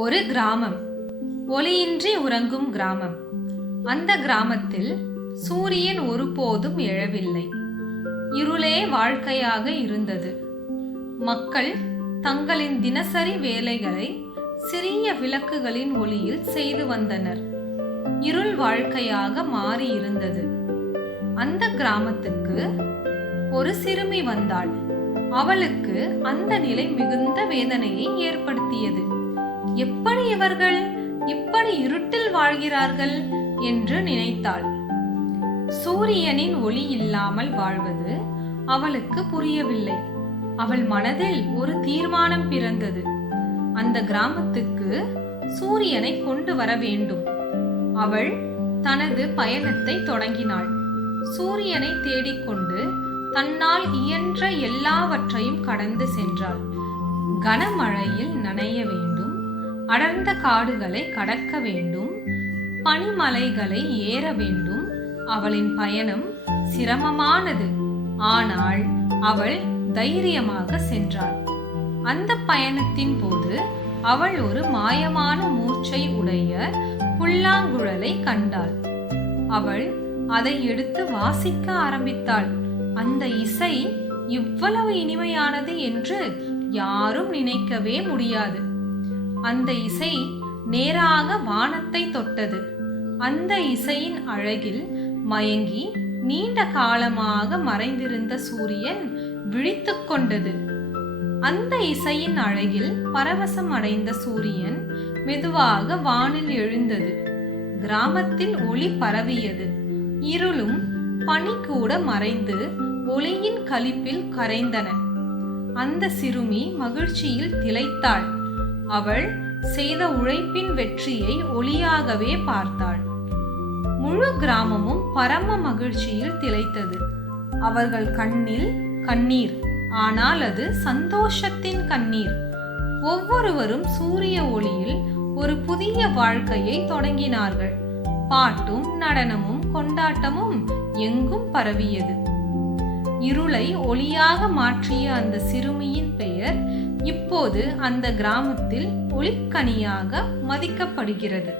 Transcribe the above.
ஒரு கிராமம், ஒளியின்றி உறங்கும் கிராமம். அந்த கிராமத்தில் சூரியன் ஒருபோதும் எழவில்லை. இருளே வாழ்க்கையாக இருந்தது. மக்கள் தங்களின் தினசரி வேலைகளை சிறிய விளக்குகளின் ஒளியில் செய்து வந்தனர். இருள் வாழ்க்கையாக மாறி இருந்தது. அந்த கிராமத்துக்கு ஒரு சிறுமி வந்தாள். அவளுக்கு அந்த நிலை மிகுந்த வேதனையை ஏற்படுத்தியது. எப்படி இவர்கள் இப்படி இருட்டில் வாழ்கிறார்கள் என்று நினைத்தாள். சூரியனின் ஒளி இல்லாமல் வாழ்வது அவளுக்கு புரியவில்லை. அவள் மனதில் ஒரு தீர்மானம் பிறந்தது. அந்த கிராமத்துக்கு சூரியனை கொண்டு வர வேண்டும். அவள் தனது பயணத்தை தொடங்கினாள். சூரியனை தேடிக்கொண்டு தன்னால் இயன்ற எல்லாவற்றையும் கடந்து சென்றாள். கனமழையில் நனைய வேண்டும், அடர்ந்த காடுகளை கடக்க வேண்டும், பனிமலைகளை ஏற வேண்டும். அவளின் பயணம் சிரமமானது. ஆனால் அவள் தைரியமாக சென்றாள். அந்த பயணத்தின் போது அவள் ஒரு மாயமான மூர்ச்சை உடைய புல்லாங்குழலை கண்டாள். அவள் அதை எடுத்து வாசிக்க ஆரம்பித்தாள். அந்த இசை இவ்வளவு இனிமையானது என்று யாரும் நினைக்கவே முடியாது. அந்த இசை நேராக வானத்தை தொட்டது. அந்த இசையின் அழகில் மயங்கி நீண்ட காலமாக மறைந்திருந்த சூரியன் விழித்துக் கொண்டது. அந்த இசையின் அழகில் பரவசம் அடைந்த சூரியன் மெதுவாக வானில் எழுந்தது. கிராமத்தில் ஒளி பரவியது. இருளும் பனி கூட மறைந்து ஒளியின் களிப்பில் கரைந்தன. அந்த சிறுமி மகிழ்ச்சியில் திளைத்தாள். அவள் செய்த உழைப்பின் வெற்றியை ஒளியாகவே பார்த்தாள். முழு கிராமமும் பரம மகிழ்ச்சியில் திளைத்தது. அவர்கள் கண்ணில் கண்ணீர், ஆனால் அது சந்தோஷத்தின் கண்ணீர். ஒவ்வொருவரும் சூரிய ஒளியில் ஒரு புதிய வாழ்க்கையை தொடங்கினார்கள். பாட்டும் நடனமும் கொண்டாட்டமும் எங்கும் பரவியது. இருளை ஒளியாக மாற்றிய அந்த சிறுமியின் பெயர் இப்போது அந்த கிராமத்தில் ஒளிக்கனியாக மதிக்கப்படுகிறது.